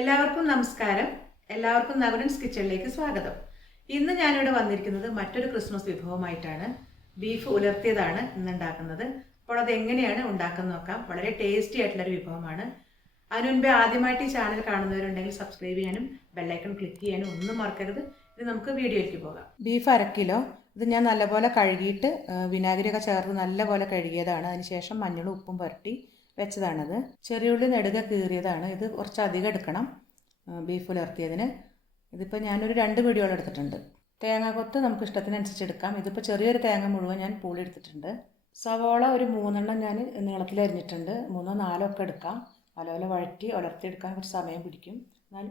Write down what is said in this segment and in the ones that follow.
എല്ലാവർക്കും നമസ്കാരം. എല്ലാവർക്കും നകുലൻസ് കിച്ചണിലേക്ക് സ്വാഗതം. ഇന്ന് ഞാനിവിടെ വന്നിരിക്കുന്നത് മറ്റൊരു ക്രിസ്മസ് വിഭവമായിട്ടാണ്. ബീഫ് ഉലർത്തിയതാണ് ഇന്ന് ഉണ്ടാക്കുന്നത്. അപ്പോൾ അത് എങ്ങനെയാണ് ഉണ്ടാക്കുന്നത് നോക്കാം. വളരെ ടേസ്റ്റി ആയിട്ടുള്ളൊരു വിഭവമാണ്. അതിനു മുൻപേ ആദ്യമായിട്ട് ഈ ചാനൽ കാണുന്നവരുണ്ടെങ്കിൽ സബ്സ്ക്രൈബ് ചെയ്യാനും ബെല്ലൈക്കൺ ക്ലിക്ക് ചെയ്യാനും ഒന്നും മറക്കരുത്. ഇത് നമുക്ക് വീഡിയോയിലേക്ക് പോകാം. Beef 1/2 kilo. ഇത് ഞാൻ നല്ലപോലെ കഴുകിയിട്ട് വിനാഗിരിയൊക്കെ ചേർത്ത് നല്ലപോലെ കഴുകിയതാണ്. അതിനുശേഷം മഞ്ഞളും ഉപ്പും പുരട്ടി വെച്ചതാണത്. ചെറിയുള്ളി നെടുക കീറിയതാണ്. ഇത് കുറച്ചധികം എടുക്കണം ബീഫ് ഉലർത്തിയതിന്. ഇതിപ്പോൾ ഞാനൊരു 2 പിടിയോളം എടുത്തിട്ടുണ്ട്. തേങ്ങാക്കൊത്ത് നമുക്ക് ഇഷ്ടത്തിനനുസരിച്ച് എടുക്കാം. ഇതിപ്പോൾ ചെറിയൊരു തേങ്ങ മുഴുവൻ ഞാൻ പൂളി എടുത്തിട്ടുണ്ട്. സവോള ഒരു 3 ഞാൻ നീളത്തിൽ അരിഞ്ഞിട്ടുണ്ട്. 3-4 ഒക്കെ എടുക്കാം. നല്ലപോലെ വഴറ്റി ഉലർത്തിയെടുക്കാൻ കുറച്ച് സമയം പിടിക്കും. എന്നാൽ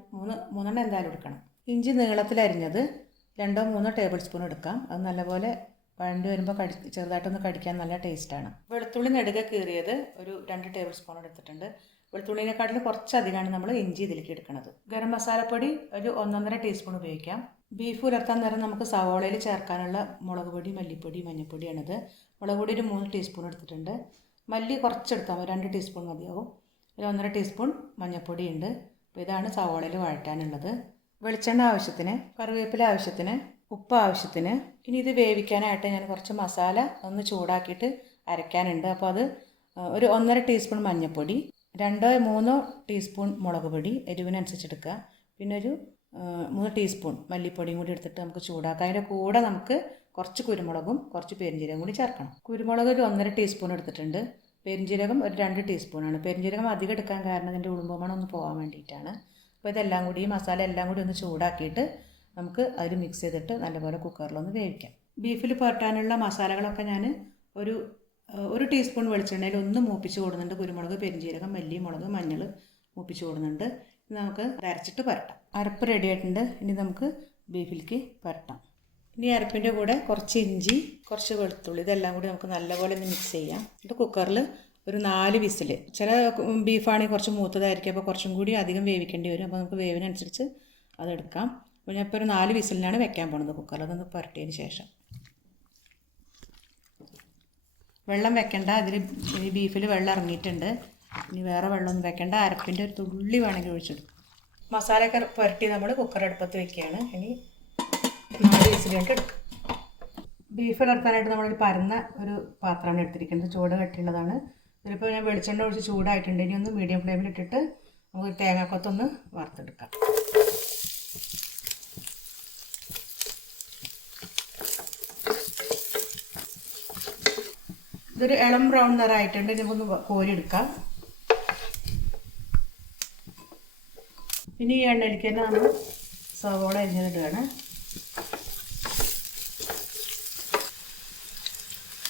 3 എന്തായാലും എടുക്കണം. ഇഞ്ചി നീളത്തിൽ അരിഞ്ഞത് 2-3 ടേബിൾ സ്പൂൺ എടുക്കാം. അത് നല്ലപോലെ വഴണ്ടി വരുമ്പോൾ ചെറുതായിട്ടൊന്ന് കടിക്കാൻ നല്ല ടേസ്റ്റാണ്. വെളുത്തുള്ളി നെടുക കീറിയത് ഒരു 2 ടേബിൾ സ്പൂൺ എടുത്തിട്ടുണ്ട്. വെളുത്തുള്ളിനെക്കാട്ടിലും കുറച്ചധികമാണ് നമ്മൾ ഇഞ്ചി ഇതിലേക്ക് എടുക്കുന്നത്. ഗരം മസാലപ്പൊടി ഒരു 1-1.5 ടീസ്പൂൺ ഉപയോഗിക്കാം. ബീഫ് ഉലർത്താൻ നേരം നമുക്ക് സവോളയിൽ ചേർക്കാനുള്ള മുളക് പൊടി, മല്ലിപ്പൊടി, മഞ്ഞൾപ്പൊടിയാണിത്. മുളക് പൊടി ഒരു 3 ടീസ്പൂൺ എടുത്തിട്ടുണ്ട്. മല്ലി കുറച്ചെടുത്താൽ മതി, 2 ടീസ്പൂൺ മതിയാവും. ഒരു 1.5 ടീസ്പൂൺ മഞ്ഞൾപ്പൊടി ഉണ്ട്. അപ്പോൾ ഇതാണ് സവോളയിൽ വഴറ്റാനുള്ളത്. വെളിച്ചെണ്ണ ആവശ്യത്തിന്, കറിവേപ്പില ആവശ്യത്തിന്, ഉപ്പ് ആവശ്യത്തിന്. ഇനി ഇത് വേവിക്കാനായിട്ട് ഞാൻ കുറച്ച് മസാല ഒന്ന് ചൂടാക്കിയിട്ട് അരയ്ക്കാനുണ്ട്. അപ്പോൾ അത് ഒരു 1.5 ടീസ്പൂൺ മഞ്ഞൾപ്പൊടി, 2-3 ടീസ്പൂൺ മുളക് പൊടി എരിവിനനുസരിച്ച് എടുക്കുക. പിന്നെ ഒരു 3 ടീസ്പൂൺ മല്ലിപ്പൊടിയും കൂടി എടുത്തിട്ട് നമുക്ക് ചൂടാക്കാം. അതിൻ്റെ കൂടെ നമുക്ക് കുറച്ച് കുരുമുളകും കുറച്ച് പെരിഞ്ജീരകം കൂടി ചേർക്കണം. കുരുമുളക് ഒരു 1.5 ടീസ്പൂൺ എടുത്തിട്ടുണ്ട്. പെരിഞ്ജീരകം ഒരു 2 ടീസ്പൂണാണ്. പെരിഞ്ജീരകം അധികം എടുക്കാൻ കാരണം അതിൻ്റെ ഉളുമ്പുമണം ഒന്ന് പോകാൻ വേണ്ടിയിട്ടാണ്. അപ്പോൾ ഇതെല്ലാം കൂടി, ഈ മസാല എല്ലാം കൂടി ഒന്ന് ചൂടാക്കിയിട്ട് നമുക്ക് അതിൽ മിക്സ് ചെയ്തിട്ട് നല്ലപോലെ കുക്കറിലൊന്ന് വേവിക്കാം. ബീഫിൽ പുരട്ടാനുള്ള മസാലകളൊക്കെ ഞാൻ ഒരു ടീസ്പൂൺ വെളിച്ചെണ്ണയിൽ ഒന്ന് മൂപ്പിച്ച് കൊടുക്കുന്നുണ്ട്. കുരുമുളക്, പെരിഞ്ജീരകം, മല്ലി, മുളക്, മഞ്ഞൾ മൂപ്പിച്ച് കൊടുക്കുന്നുണ്ട്. നമുക്ക് അരച്ചിട്ട് പുരട്ടാം. അരപ്പ് റെഡി ആയിട്ടുണ്ട്. ഇനി നമുക്ക് ബീഫിലേക്ക് പുരട്ടാം. ഇനി അരപ്പിൻ്റെ കൂടെ കുറച്ച് ഇഞ്ചി, കുറച്ച് വെളുത്തുള്ളി, ഇതെല്ലാം കൂടി നമുക്ക് നല്ലപോലെ ഒന്ന് മിക്സ് ചെയ്യാം. എന്നിട്ട് കുക്കറിൽ ഒരു 4 വിസിൽ. ചില ബീഫാണെങ്കിൽ കുറച്ച് മൂത്തതായിരിക്കും, അപ്പോൾ കുറച്ചും കൂടി അധികം വേവിക്കേണ്ടി വരും. അപ്പോൾ നമുക്ക് വേവിനനുസരിച്ച് അതെടുക്കാം. അപ്പോൾ ഞാൻ ഇപ്പോൾ ഒരു 4 വിസിലിനാണ് വെക്കാൻ പോകുന്നത് കുക്കറിൽ. അതൊന്ന് പുരട്ടിയതിന് ശേഷം വെള്ളം വെക്കണ്ട. ഈ ബീഫിൽ വെള്ളം ഇറങ്ങിയിട്ടുണ്ട്. ഇനി വേറെ വെള്ളമൊന്നും വെക്കണ്ട. അരപ്പിൻ്റെ ഒരു തുള്ളി വേണമെങ്കിൽ ഒഴിച്ചെടുക്കും. മസാലയൊക്കെ പുരട്ടി നമ്മൾ കുക്കർ അടുപ്പത്ത് വെക്കുകയാണ്. ഇനി 4 വിസിലേക്ക് എടുക്കും. ബീഫ് ഉലർത്താനായിട്ട് നമ്മളൊരു പരന്ന ഒരു പാത്രമാണ് എടുത്തിരിക്കുന്നത്. ചൂട് കട്ടിയുള്ളതാണ്. ഇതിലിപ്പോൾ ഞാൻ വെളിച്ചെണ്ണ ഒഴിച്ച് ചൂടായിട്ടുണ്ട്. ഇനി ഒന്ന് മീഡിയം ഫ്ലെയിമിൽ ഇട്ടിട്ട് നമുക്ക് തേങ്ങാക്കൊത്തൊന്ന് വറുത്തെടുക്കാം. ഇതൊരു ഇളം ബ്രൗൺ നിറമായിട്ടുണ്ട്. നമുക്കൊന്ന് കോരിയെടുക്കാം. ഇനി ഈ എണ്ണയിലേക്ക് തന്നെ നമ്മൾ സവോള അരിഞ്ഞിടുകയാണ്.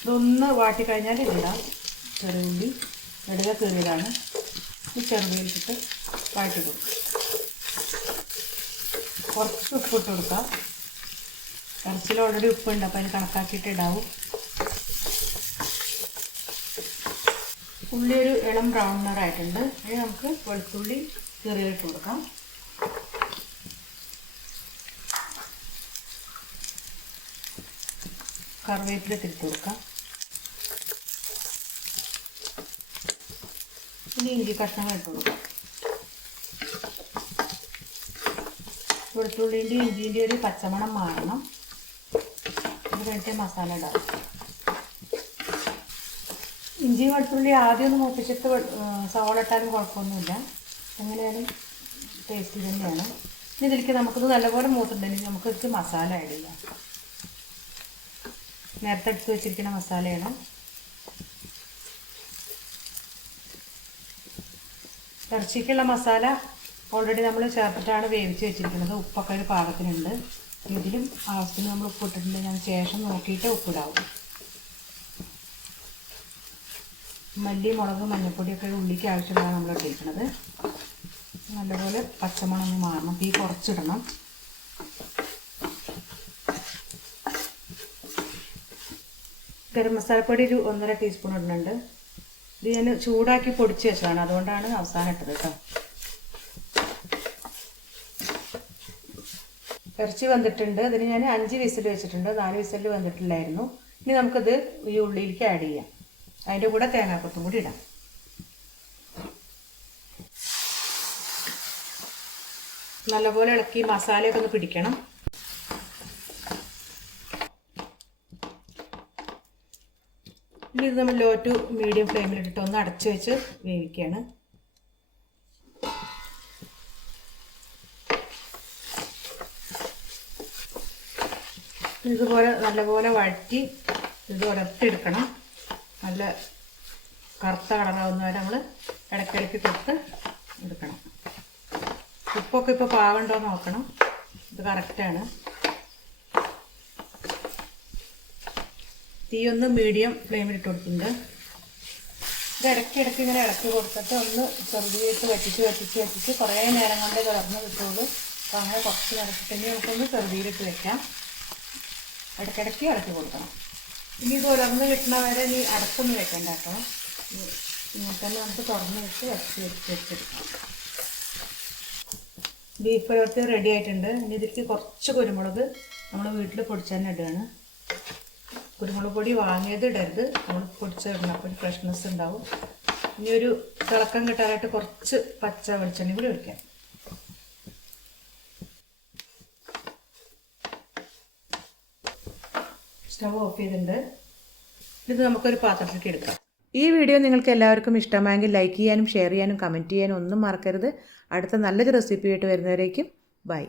ഇതൊന്ന് വാട്ടിക്കഴിഞ്ഞാൽ ഇതിടാം. ചെറുള്ളി നെടുക കീറിയതാണ്. ഈ ചെറുള്ളിയിലിട്ട് വാട്ടി കൊടുക്കും. കുറച്ച് ഉപ്പിട്ട് കൊടുക്കാം. ഇറച്ചിയിൽ ഓൾറെഡി ഉപ്പുണ്ട്, അപ്പോൾ അതിന് കണക്കാക്കിയിട്ട് ഇടാവും. ഉള്ളി ഒരു ഇളം ബ്രൗൺ നിറമായിട്ടുണ്ട്. ഇനി നമുക്ക് വെളുത്തുള്ളി കീറിയിട്ട് കൊടുക്കാം. കറിവേപ്പില തിരിച്ച് കൊടുക്കാം. ഇനി ഇഞ്ചി കഷ്ണങ്ങൾ ഇട്ട് കൊടുക്കാം. വെളുത്തുള്ളിൻ്റെയും ഇഞ്ചിൻ്റെയും ഒരു പച്ചമണം മാറണം. ഇത് കഴിഞ്ഞിട്ട് മസാല ഇടാം. ഇഞ്ചി വെളുത്തുള്ളി ആദ്യം ഒന്ന് മൂപ്പിച്ചിട്ട് സവോള ഇട്ടാലും കുഴപ്പമൊന്നുമില്ല. എങ്ങനെയാലും ടേസ്റ്റ് തന്നെയാണ്. ഇനി ഇതിലേക്ക് നമുക്കിത് നല്ലപോലെ മൂത്തിട്ടുണ്ടെങ്കിൽ നമുക്കിത് മസാല ആഡ് ചെയ്യാം. നേരത്തെ എടുത്ത് വെച്ചിരിക്കുന്ന മസാലയാണ്. ഇറച്ചിക്കുള്ള മസാല ഓൾറെഡി നമ്മൾ ചേർത്തിട്ടാണ് വേവിച്ച് വെച്ചിരിക്കുന്നത്. ഉപ്പൊക്കെ ഒരു പാകത്തിനുണ്ട്. ഇതിലും ആവശ്യത്തിന് നമ്മൾ ഉപ്പിട്ടിട്ടുണ്ട്. ഞാൻ ശേഷം നോക്കിയിട്ട് ഉപ്പിടാവും. മല്ലി, മുളക്, മഞ്ഞൾപ്പൊടിയൊക്കെ ഉള്ളിക്ക് ആവശ്യമുള്ളതാണ് നമ്മൾ ഇട്ടിരിക്കുന്നത്. നല്ലപോലെ പച്ചമണം ഒന്ന് മാറണം. തീ കുറച്ചിടണം. ഗരം മസാലപ്പൊടി ഒരു 1.5 ടീസ്പൂൺ ഇടുന്നുണ്ട്. ഇത് ഞാൻ ചൂടാക്കി പൊടിച്ച് വെച്ചതാണ്, അതുകൊണ്ടാണ് അവസാനം ഇട്ടത് കേട്ടോ. ഇറച്ചി വന്നിട്ടുണ്ട്. അതിന് ഞാൻ 5 വിസിൽ വെച്ചിട്ടുണ്ട്. 4 വിസിൽ വന്നിട്ടില്ലായിരുന്നു. ഇനി നമുക്കത് ഈ ഉള്ളിയിലേക്ക് ആഡ് ചെയ്യാം. അതിൻ്റെ കൂടെ തേങ്ങാക്കൊത്തും കൂടി ഇടാം. നല്ലപോലെ ഇളക്കി മസാലയൊക്കെ ഒന്ന് പിടിക്കണം. ഇനി ഇത് നമ്മൾ ലോ ടു മീഡിയം ഫ്ലെയിമിലിട്ടിട്ട് ഒന്ന് അടച്ചു വെച്ച് വേവിക്കുകയാണ്. ഇതുപോലെ നല്ലപോലെ വഴറ്റി ഇത് ഉലർത്തിയെടുക്കണം. നല്ല കറുത്ത കളറാവുന്ന വരെ നമ്മൾ ഇടയ്ക്കിടയ്ക്ക് തൊട്ട് എടുക്കണം. ഉപ്പൊക്കെ ഇപ്പോൾ പാകമുണ്ടോ നോക്കണം. ഇത് കറക്റ്റാണ്. തീ ഒന്ന് മീഡിയം ഫ്ലെയിമിലിട്ട് കൊടുത്തിട്ടുണ്ട്. ഇത് ഇടയ്ക്കിടയ്ക്ക് ഇങ്ങനെ ഇളക്കി കൊടുത്തിട്ട് ഒന്ന് ചെറുതായിട്ട് വറ്റിച്ച് കുറേ നേരം കൊണ്ട് തുറന്ന് കിട്ടുള്ളൂ. അപ്പോൾ അങ്ങനെ കുറച്ച് നിറച്ചിട്ടെങ്കിൽ നമുക്കൊന്ന് ചെറുതിയിലിട്ട് വെക്കാം. ഇടയ്ക്കിടയ്ക്ക് ഇളക്കി കൊടുക്കണം. ഇനി ഇത് ഉലർന്ന് കിട്ടണ വരെ ഇനി അടക്കൊന്നും വെക്കണ്ട കേട്ടോ. ഇങ്ങനെ തന്നെ നമുക്ക് തുറന്ന് വെച്ച് വെച്ചെടുക്കാം. ബീഫ് ഉലർത്തി റെഡി ആയിട്ടുണ്ട്. ഇനി ഇതിലേക്ക് കുറച്ച് കുരുമുളക് നമ്മൾ വീട്ടിൽ പൊടിച്ച് തന്നെ ഇടുകയാണ്. കുരുമുളക് പൊടി വാങ്ങിയത് ഇടരുത്, നമ്മൾ പൊടിച്ചിടണം. അപ്പോൾ ഫ്രഷ്നെസ് ഉണ്ടാവും. ഇനി ഒരു തിളക്കം കിട്ടാനായിട്ട് കുറച്ച് പച്ച വെളിച്ചെണ്ണ കൂടി ഒഴിക്കാം. സ്റ്റവ് ഓഫ് ചെയ്തിട്ടുണ്ട്. ഇത് നമുക്കൊരു പാത്രത്തിലേക്ക് എടുക്കാം. ഈ വീഡിയോ നിങ്ങൾക്ക് എല്ലാവർക്കും ഇഷ്ടമായെങ്കിൽ ലൈക്ക് ചെയ്യാനും ഷെയർ ചെയ്യാനും കമൻറ്റ് ചെയ്യാനും ഒന്നും മറക്കരുത്. അടുത്ത നല്ലൊരു റെസിപ്പി ആയിട്ട് വരുന്നവരേക്കും ബൈ.